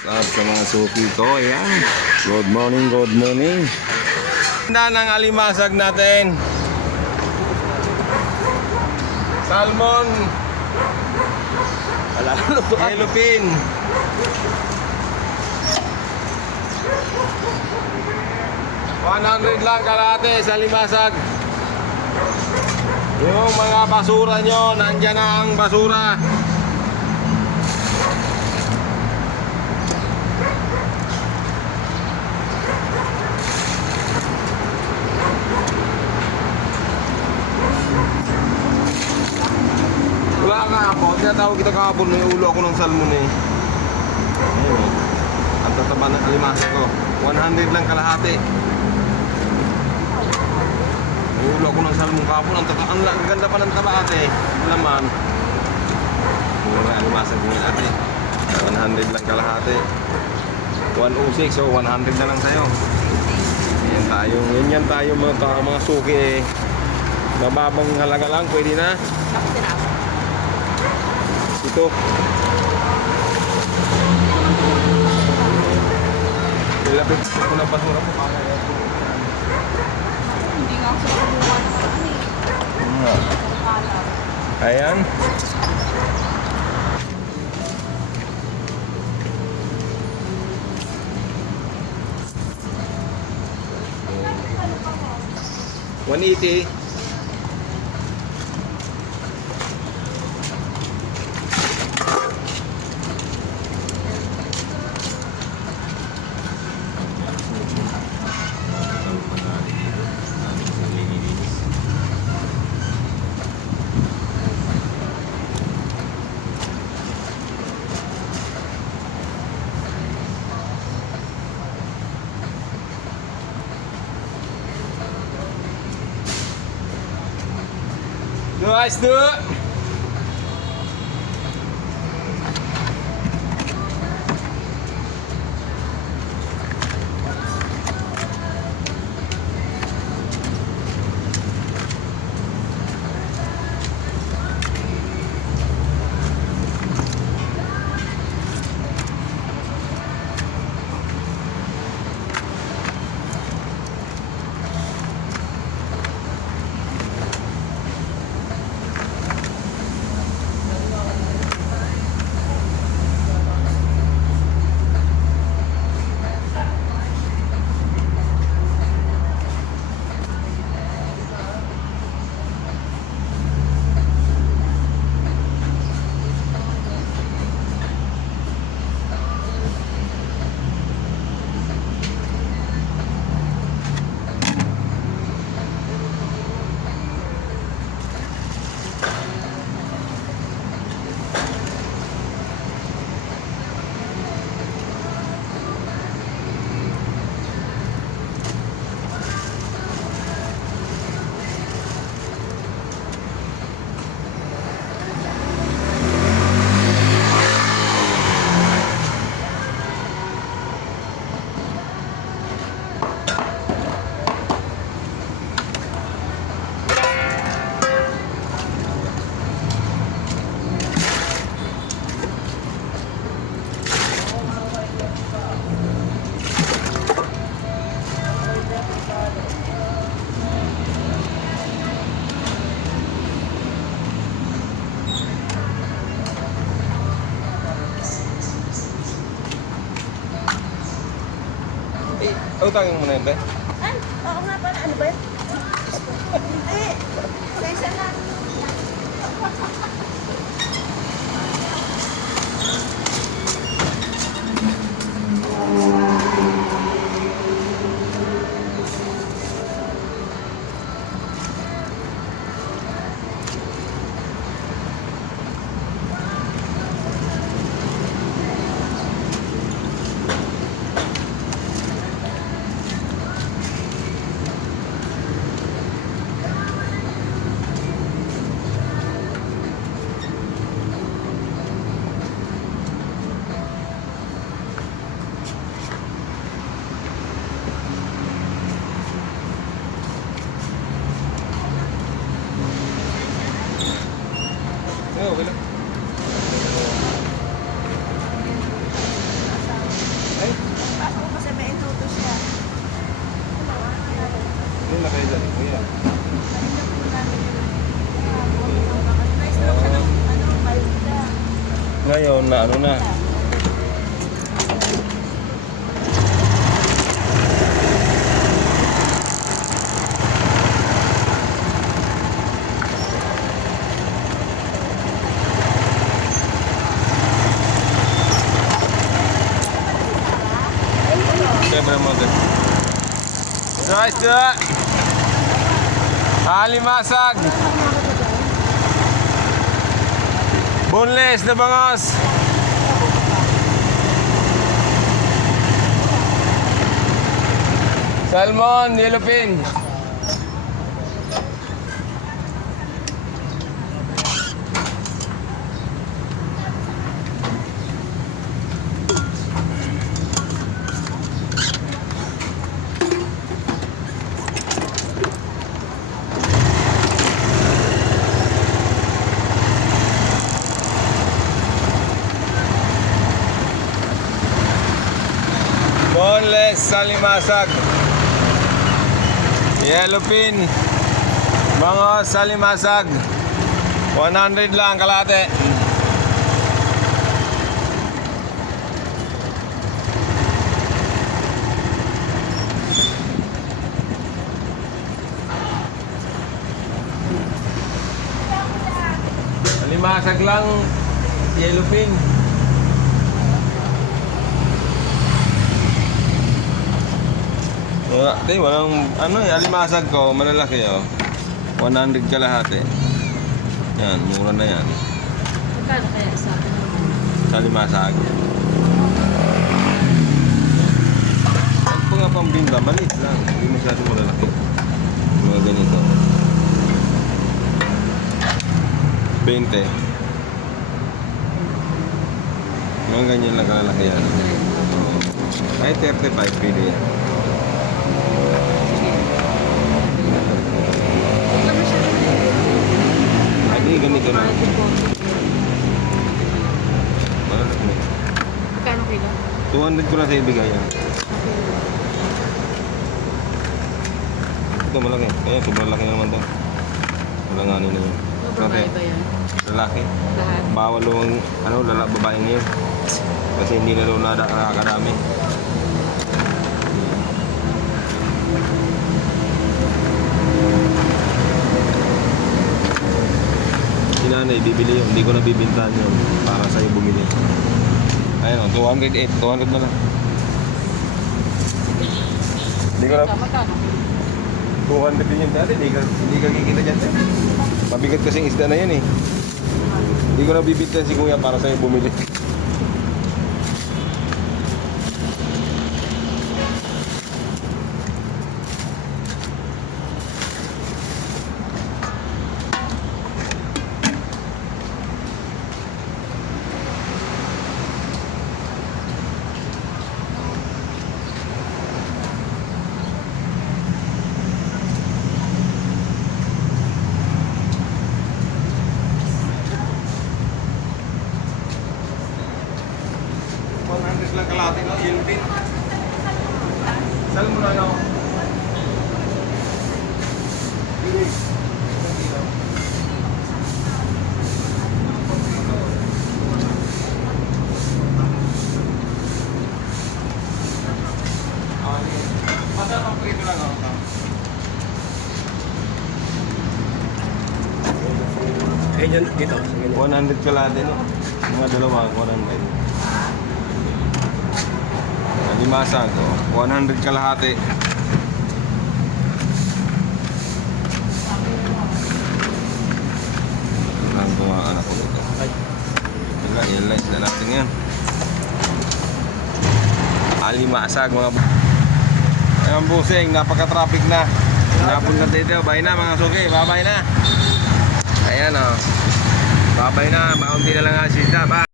At sa mga suki ko, ayan. Good morning, good morning. Ganda ng alimasag natin. Salmon. Wala na lutuan. Yellowfin. $100 lang kalahati sa limasag. Yung mga basura nyo, nandyan na ang basura. Wala kahapon, tinatawag kita kahapon, may ulo ako ng salmon eh. Ayun o. Ang tataba ng alimasa ko. 100 lang kalahati. May ulo ako ng salmon kahapon. Ang ganda pa ng taba ate. Laman. Mura alimasa ko ngayon ate. 100 lang kalahati. 106, so 100 na lang sa'yo. Yan tayo mga suki eh. Mababang halaga lang, pwede na. Ito. Nilapit ko ng basura ko para ito. Hindi nga ako sa kumuha ng ano eh. Ayan. $180. Guys, do it. Utangin mo na yun, be. Ay, oo nga pala. Ano ba yun? Hindi. Sa isa na. Ano na. Siyempre mo din. Nice na. Alimasag. Boneless na bangos. Salmon, yellowfin. Boneless, salimasag. Yellowfin. Bangos, salimasag. 100 lang kalate. Salimasag lang. Yellowfin. Walang ano alimasag ko, malalaki oh. 100 kalahati. Yan, mura na yan. Magkano kaya sa akin? Alimasag. Ang mga pambinta, maliit lang. Hindi masyado malalaki. Mga ganito. 20. Mga ganyan lang kalalaki yan. Oo. Ay, 35 pili yan. Ay, ganito na. Malalaki na. Magkano kilo? 200 ko na sa ibigay yan. Ito malaki. Kaya sobrang laki naman to. Walang ano na yun. Babae ba yan? Lalaki. Lahat? Bawal lumang babae ngayon. Kasi hindi na daw nakakadami. Si nanay bibili yun. Hindi ko na bibintahan yun para sa'yo bumili. Ayun o, 208. 200 na lang. Hindi ko na... Magkano? 200 din yun dati. Hindi ka kikita dyan. Mabigat kasing isda na yan eh. Hindi ko na bibintahan si kuya para sa'yo bumili. Lang kalahati no, yellowfin. Saan mo na no? Masarap ang prito lang ako. Ganyan dito. 100 kalahati no? Mga dalawa, 100. Alimasag, 100 kalahati. Ang mga anak ko dito. Wala, i-realize na natin yan. Alimasag mga... Ayan busing, napaka-traffic na. Napunta dito, bye na mga suki, bye-bye na. Ayan o. Bye-bye na, baunti na lang ang sisda. Bye.